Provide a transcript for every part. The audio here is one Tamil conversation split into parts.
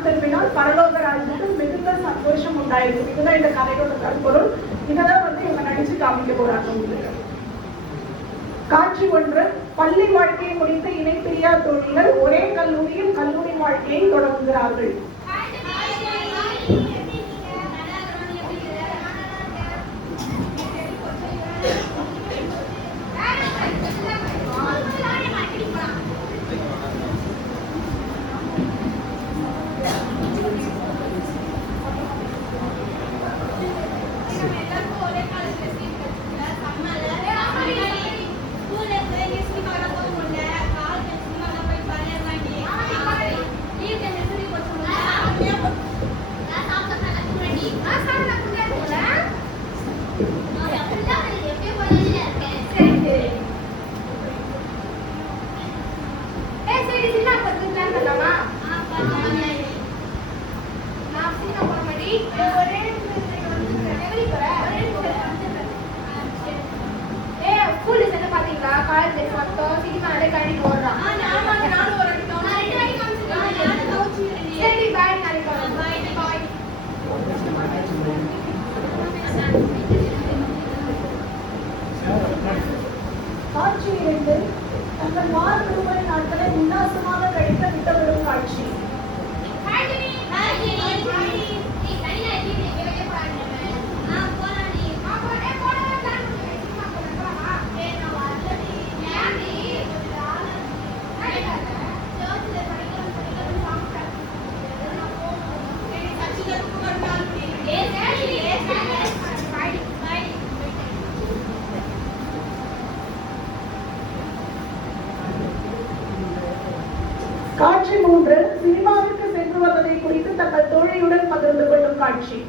மனம் திரும்பினால் பரலோக ராஜ்யத்தில் மிகுந்த சந்தோஷம் உண்டாயிருக்கு. இதுதான் இந்த கதையோட கருப்பொருள். இதெல்லாம் இவங்க நடிச்சு காமிக்க போறாங்க. காட்சி 1. பள்ளி வாழ்க்கையை முடித்த இணைப்பிரியா தோழிகள் ஒரே கல்லூரியில் கல்லூரி வாழ்க்கையை தொடங்குகிறார்கள். காட்சி 2. தங்கள் வார விடுமுறை நாட்களை உல்லாசமாக கழிக்க திட்டமிடும் காட்சி. காட்சி 3. சினிமாவிற்கு சென்று வந்ததை குறித்து தங்கள் தோழியுடன் பகிர்ந்து கொள்ளும் காட்சி.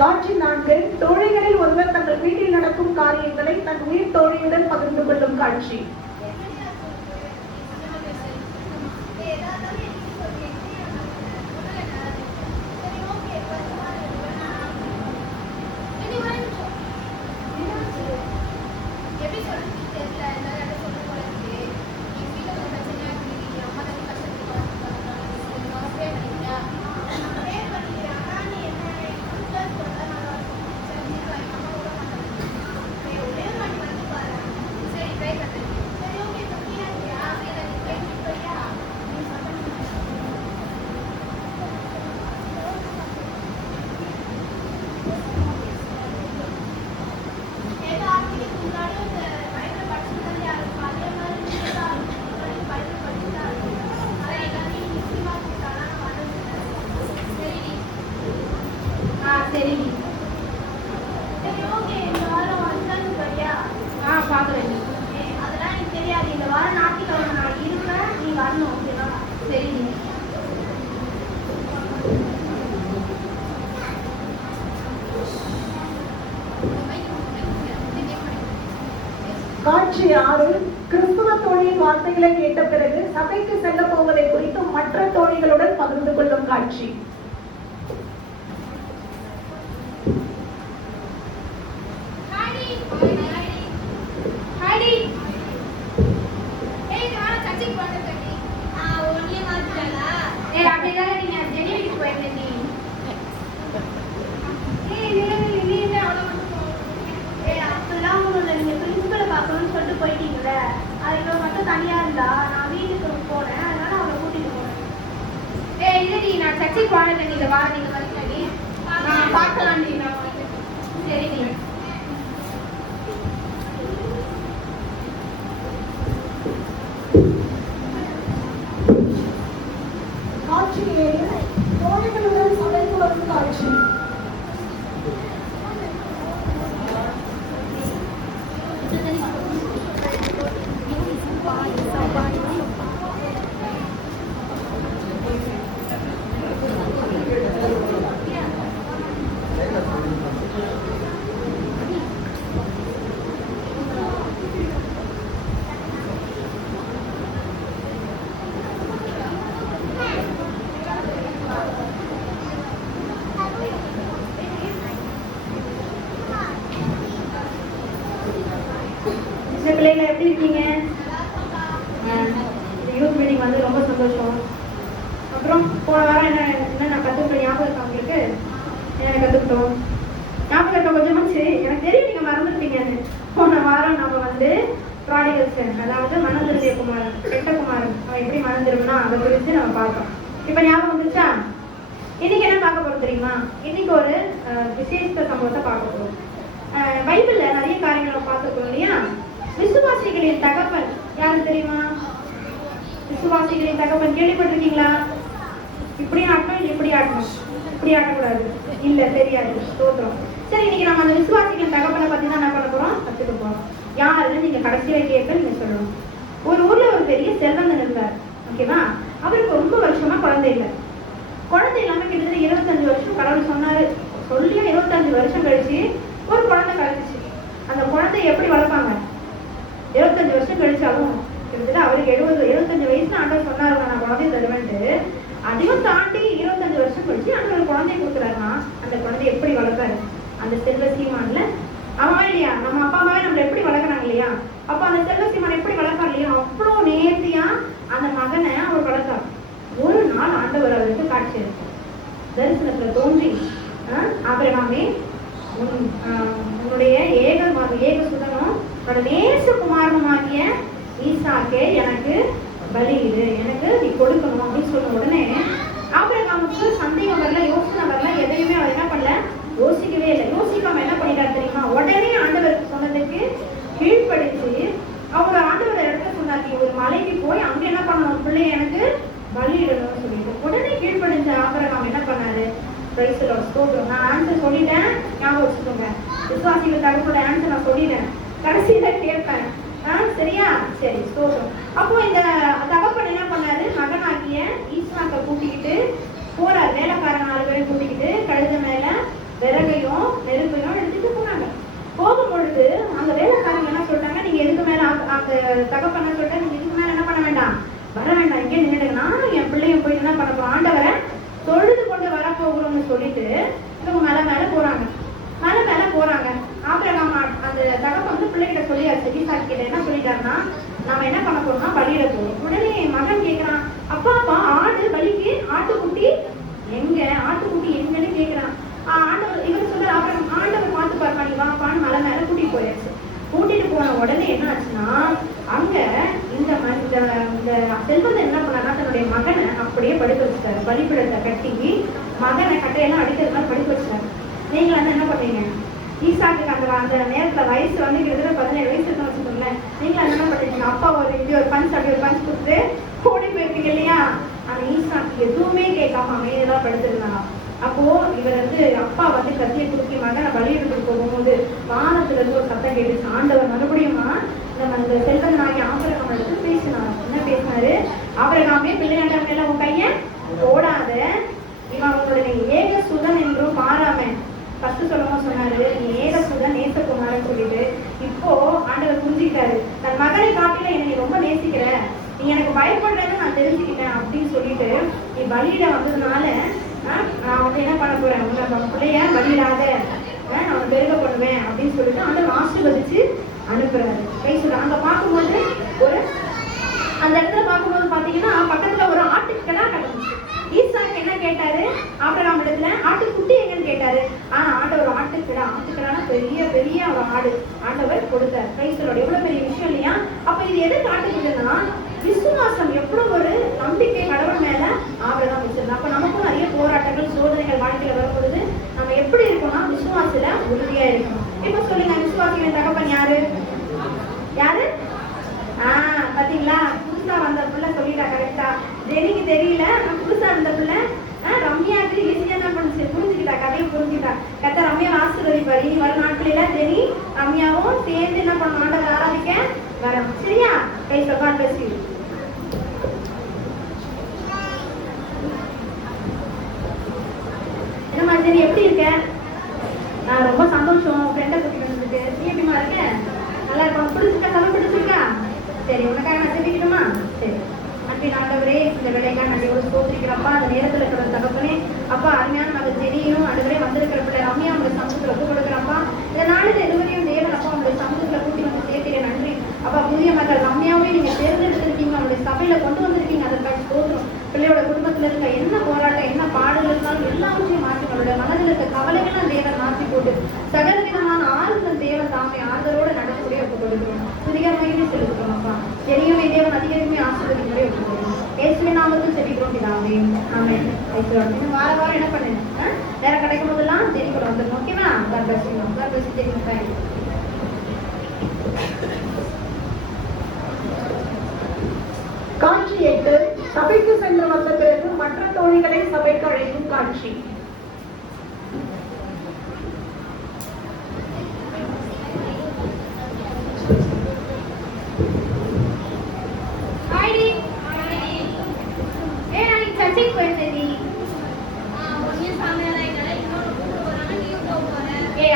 காட்சி 4. தோழிகளில் ஒருவர் தங்கள் வீட்டில் நடக்கும் காரியங்களை தன் உயிர் தோழியுடன் பகிர்ந்து கொள்ளும் காட்சி. காட்சி 6. கிறிஸ்துவ தோழியின் வார்த்தைகளை கேட்ட பிறகு சபைக்கு செல்ல போவதை குறித்து மற்ற தோழிகளுடன் பகிர்ந்து கொள்ளும் காட்சி. போயிட்டீங்கல்ல, அது மட்டும் தனியா இருந்தா நான் வீட்டுக்கு போனேன், அதனால அவளை கூட்டிட்டு போனேன். இல்லடி, நான் சர்ச்சைக்கு போனேன், நீங்க வா, நீங்க வரீங்க, நான் பார்க்கலாம். சரி. காட்சி 7. தோழிகளுடன் சபைக்கு வரும் காட்சி. பிள்ளைங்க எப்படி இருக்கீங்க? யூத் மீட்டிங் வந்து ரொம்ப சந்தோஷம். அப்புறம் போன வாரம் என்ன நான் கற்றுக்கிட்ட ஞாபகம் இருக்கா உங்களுக்கு? என்ன கற்றுக்கிட்டோம்? ஞாபகம் இருக்க கொஞ்சமாச்சு. எனக்கு தெரியும் நீங்கள் மறந்துருப்பீங்கன்னு. போன வாரம் நம்ம வந்து ப்ராடிகல்ஸ், அதாவது மனம் திருந்திய குமாரன், கெட்ட குமாரன், அவன் எப்படி மனம் திரும்பினா அதை குறித்து நம்ம பார்த்தோம். இப்போ ஞாபகம் வந்துச்சா? இன்னைக்கு என்ன பார்க்க போறோம் தெரியுமா? இன்னைக்கு ஒரு விசேஷ சம்பவத்தை பார்க்க போறோம். பைபிள்ல நிறைய காரியங்களை பார்த்துருக்கோம் இல்லையா? விசுவாசிகளின் தகப்பன் யாரு தெரியுமா? விசுவாசிகளின் தகப்பன் கேள்விப்பட்டிருக்கீங்களா? இப்படி ஆட்டணும், இப்படி ஆட்டணும், இப்படி ஆட்டக்கூடாது, இல்ல தெரியாது. ஸ்தோத்திரம். சரி, இன்னைக்கு நம்ம அந்த விசுவாசிகளின் தகப்பனை பத்தி தான் என்ன பண்ண போறோம், கத்துக்க போறோம். யாருன்னு நீங்க கடைசியில கேட்க நீங்க சொல்லணும். ஒரு ஊர்ல ஒரு பெரிய செல்வந்தன் இருந்தார். ஓகேவா? அவருக்கு ரொம்ப வருஷமா குழந்தை இல்லை. குழந்தை இல்லாம கிட்டத்தட்ட 25 வருஷம் கடவுள் சொன்னாரு. சொல்லியா 25 வருஷம் கழிச்சு ஒரு குழந்தை கிடைச்சிச்சு. அந்த குழந்தை எப்படி வளர்ப்பாங்க? 25 வருஷம் கழிச்சாலும் கிட்டத்தட்ட அவருக்கு 75 வயசுல ஆண்டவர் சொன்னாரு நான் குழந்தைய தருவேன்ட்டு. அதையும் தாண்டி 25 வருஷம் கழிச்சு ஆண்டவர் குழந்தைய கொடுக்குறாருன்னா அந்த குழந்தைய எப்படி வளர்ப்பாரு? அந்த செல்வ சீமான்ல அவன் இல்லையா, நம்ம அப்பா அம்மாவே நம்மளை எப்படி வளர்க்குறாங்க இல்லையா? அப்ப அந்த செல்வ சீமான் எப்படி வளர்ப்பாரு இல்லையா? அவ்வளோ நேர்த்தியா அந்த மகனை அவர் வளர்த்தார். ஒரு நாள் ஆண்டவர் அவருக்கு காட்சி இருக்கும். தரிசனத்துல தோன்றி, ஆபிரகாமே, உன்னுடைய ஏக சுதனும் உன்னோட நேச குமாரனுமாகிய ஈசாக்கே எனக்கு பலியிடு, எனக்கு நீ கொடுக்கணும் அப்படின்னு சொன்ன உடனே ஆபிரகாமுக்கு சந்தேகம் வரல, யோசனை வரல, எதையுமே அவர் என்ன பண்ணல, யோசிக்கவே இல்லை. யோசிக்காம என்ன பண்ணிட்டாரு தெரியுமா? உடனே ஆண்டவருக்கு சொன்னதுக்கு கீழ்ப்படிச்சு அவர் ஆண்டவர் இடத்துல சொன்னார், ஒரு மலைக்கு போய் அங்க என்ன பண்ணணும், பிள்ளைய எனக்கு பலியிடணும்னு சொல்லிட்டு உடனே கீழ்ப்படிஞ்ச ஆபிரகாம் என்ன பண்ணாரு? நான் ஆன்சர் சொல்லிட்டேன், ஞாபகம் வச்சுக்கோங்க. விசுவாசிகள் தகப்போட ஆன்சர் நான் சொல்லிட்டேன், கடைசியில கேட்பேன். சரியா? சரி, ஸ்தோத்திரம். அப்போ இந்த தகப்பன் என்ன பண்ணாரு? மகனாகிய ஈசாக்க கூட்டிக்கிட்டு போறாரு. வேலைக்காரன் 4 பேரை கூட்டிக்கிட்டு கழுத மேல விறகையும் நெருப்பையும் எடுத்துட்டு போனாங்க. போகும்பொழுது அந்த வேலைக்காரங்க என்ன சொல்லிட்டாங்க, நீங்க எதுக்கு மேல, அந்த தகப்பன் என்ன சொல்லிட்டா, நீங்க இதுக்கு மேல என்ன பண்ண வேண்டாம், வர வேண்டாம், இங்கே நின்றுடுங்க, என் பிள்ளைய போய் என்ன பண்ண போறோம், ஆண்டவரை தொழுது கொண்டு வரப்போகிறோம்னு சொல்லிட்டு இவங்க மேல போறாங்க. மேல போறாங்க. ஆபிரகாம் அந்த தகப்பன் வந்து பிள்ளைகிட்ட சொல்லியாச்சு, ஈசாக்கு கிட்ட என்ன சொல்லிட்டாருன்னா, நாம என்ன பண்ண போறோம்னா பலியிட போறோம். உடனே மகன் கேட்கிறான், அப்பா ஆடு பலிக்கு ஆட்டுக்குட்டி எங்க, ஆட்டுக்குட்டி எங்கன்னு கேட்கிறான். ஆண்டவர் இவர் சொல்ற ஆபிரகாம், ஆண்டவர் பார்த்து பாருப்பா, நீ வாப்பான்னு மலை மேல கூட்டிட்டு போயாச்சு. கூட்டிட்டு போன உடனே என்ன ஆச்சுன்னா, அங்க இந்த செல்வந்தன் என்ன பண்ணா, தன்னுடைய மகனை அப்படியே படுக்க வச்சுட்டாரு. பலிபீடத்தை கட்டி மகனை கட்டையெல்லாம் அடிக்கிறது மாதிரி படுக்க வச்சுட்டாரு. நீங்க வந்து என்ன பண்ணீங்க? ஈசாக்கு அந்த நேரத்துல வயசு வந்து கிட்டத்தட்ட 17 வயசு இருக்குன்னு வச்சுக்கோங்களேன். நீங்க என்ன பண்ணீங்க? அப்பா ஒரு பஞ்ச் அப்படி ஒரு பஞ்ச் கொடுத்து ஓடி போயிருப்பீங்க இல்லையா? ஆனா ஈசாக்கு எதுவுமே கேட்காம அமைதியெல்லாம் படுத்திருந்தாங்க. அப்போ இவர் வந்து அப்பா வந்து கத்தியை குடுக்கி மகனை பலியிடத்துக்கு போகும்போது வானத்துல இருந்து ஒரு சத்தம் கேட்டுச்சு. ஆண்டவர் மறுபடியுமா அந்த செல்வனாகி ஆபிரகாம் எடுத்து பேசினார். என்ன பேசினாரு? ஆபிரகாமே, பிள்ளையாண்ட மேல உன் கைய போடாத, இவன் அவனுடைய ஏக சுதன் என்றும் மாறாம ஃபர்ஸ்ட் சொல்லவும் சொன்னாரு, நீ ஏக சுதன் நேசகுமாரன் சொல்லிட்டு இப்போ ஆண்டவர் புரிஞ்சுக்கிட்டாரு. சொல்லிட்டாரு, தன் மகனை காட்டில என்னை ரொம்ப நேசிக்கிற, நீ எனக்கு பயப்படுறேன்னு நான் தெரிஞ்சுக்கிட்டேன் அப்படின்னு சொல்லிட்டு நீ பலியிட வந்ததுனால நான் வந்து என்ன பண்ண போறேன், உங்க பிள்ளைய பலியிடாத, நான் அவனை பெருக பண்ணுவேன் அப்படின்னு சொல்லிட்டு ஆண்டவர் ஆசீர்வதிச்சு அனுப்புறாரு. அங்க பார்க்கும்போது ஒரு அந்த இடத்துல பார்க்கும்போது பாத்தீங்கன்னா பக்கத்துல ஒரு ஆட்டுக்கடா கிடந்துச்சு. ஈசாக்கு என்ன கேட்டாரு ஆபிரகாம் இடத்துல, ஆட்டுக்குட்டி எங்கன்னு கேட்டாரு. ஆனா ஆண்டவர் ஆட்டுக்கடானா பெரிய பெரிய ஒரு ஆடு ஆண்டவர் கொடுத்தார். கிரைஸ்தலோட எவ்வளவு பெரிய விஷயம் இல்லையா? அப்ப இது எது காட்டுக்குதுன்னா விசுவாசம் எவ்வளவு ஒரு நம்பிக்கை கடவுள் மேல ஆபிரகாம் வச்சிருந்தா. அப்ப நமக்கும் நிறைய போராட்டங்கள் சோதனைகள் வாழ்க்கையில வரும்பொழுது நம்ம எப்படி இருக்கோம்னா விசுவாசத்துல உறுதியா இருக்கணும். இப்ப சொல்லுங்க, விசுவாசிகளின் தகப்பன் யாரு? யாரு? பாத்தீங்களா, புதுசா வந்த பிள்ளை சொல்லிட்டா கரெக்டா. ஜெனிக்கு தெரியல, புதுசா வந்த பிள்ளை ரம்யாவுக்கு ஈஸியா தான் புரிஞ்சுக்கிட்டா, கதையை புரிஞ்சுக்கிட்டா. கத்த ரம்யா ஆசீர்வதிப்பாரு. இனி வர நாட்களில ஜெனி ரம்யாவும் சேர்ந்து என்ன பண்ண ஆண்டவர் ஆராதிக்க வரோம். சரியா? கை சொல்வா பேசி என்னம்மா ஜெனி எப்படி இருக்க? நான் ரொம்ப சந்தோஷம், ஃப்ரெண்டை கூட்டிட்டு வந்துட்டு. நீ எப்படிமா இருக்க? நல்லா இருக்கும். பிடிச்சிருக்கா? சமை பிடிச்சிருக்கா? சரி, உனக்காக நான் தெரிவிக்கணுமா? சரி. அன்பின் ஆண்டவரே, இந்த வேலைக்காக நன்றியோடு ஸ்தோத்திரிக்கிறப்பா. அந்த நேரத்தில் இருக்கிற தகப்பனே அப்பா, அருமையான மகள் ஜெனியும் ஆண்டவரே வந்திருக்கிற பிள்ளை ரம்யா உங்களுடைய சமூகத்தில் ஒப்பு கொடுக்குறப்பா. இந்த நாளில் இருவரையும் தேவன் அப்பா உங்களுடைய சமூகத்தில் கூட்டி வந்து சேர்க்கிறேன். நன்றி அப்பா. புதிய மகள் ரம்யாவே நீங்க தேர்ந்தெடுத்திருக்கீங்க, அவங்களுடைய சபையில கொண்டு வந்திருக்கீங்க. அதற்காக ஸ்தோத்திரம். பிள்ளையோட குடும்பத்துல இருக்க என்ன போராட்டம் என்ன பாடல் இருந்தாலும் எல்லாவற்றையும் மாற்றி அவருடைய மனதில் இருக்க கவலைகள்லாம் தேவன் மாற்றி போட்டு சகல விதமான ஆறுதல் தேவன் தாமே ஆறுதலோடு நடக்கக்கூடிய ஒப்பு கொடுக்கிறோம். புதிகரமையுமே செலுத்துகிறோம் அப்பா. தெரியுமே தேவன் அதிகமே ஆசீர்வதிக்கும்படி ஒப்பு கொடுக்கிறோம். இயேசுவின் நாமத்தில் செபிக்கிறோம் பிதாவே. ஆமென். வார வாரம் என்ன பண்ணுங்க, நேரம் கிடைக்கும் போதெல்லாம் தேடி கூட வந்துடணும். ஓகேவா? தெரியும். காட்சி 8. சபைக்கு சென்று வந்த பிறகு மற்ற தோழிகளை சபைக்கு அழைக்கும் காட்சி.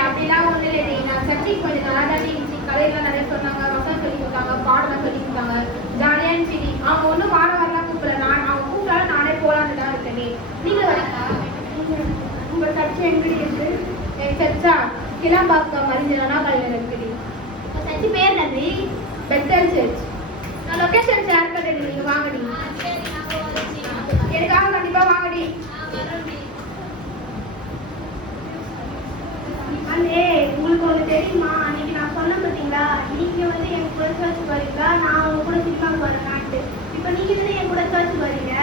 அப்படிலாம் ஒண்ணு இல்லை. நான் சர்ச்சைக்கு கொஞ்சம் நல்லா தான் இருந்துச்சு. கதையெல்லாம் நிறைய சொன்னாங்க, வசனம் சொல்லி கொடுத்தாங்க, பாடலாம் சொல்லி கொடுத்தாங்க, ஜாலியா இருந்துச்சு. அவங்க ஒன்றும் பாடம் வரலாம் கூப்பிடல. நான் அவங்க கூப்பிட்டாலும் நானே போலான்னு தான் இருக்கேன். நீங்க வரீங்களா? உங்க சர்ச்சை எங்கடி இருக்கு? என் சர்ச்சா கிளாம்பாக்கம் மறிஞ்சனா கல்யாணம் இருக்குது. சர்ச்சு பேர் நன்றி பெட்டர் சர்ச். நான் லொகேஷன் ஷேர் பண்ணுறேன், நீங்க வாங்கடி. எனக்காக கண்டிப்பா வாங்கடி. அண்ணே, உங்களுக்கு ஒன்று தெரியுமா? அன்னைக்கு நான் சொன்னேன் பார்த்தீங்களா, நீங்க வந்து என் கூட சர்ச் வரீங்களா, நான் உங்க கூட சினிமாவுக்கு வரேன்னான்ட்டு. இப்போ நீங்க தானே என் கூட சர்ச் வரீங்க.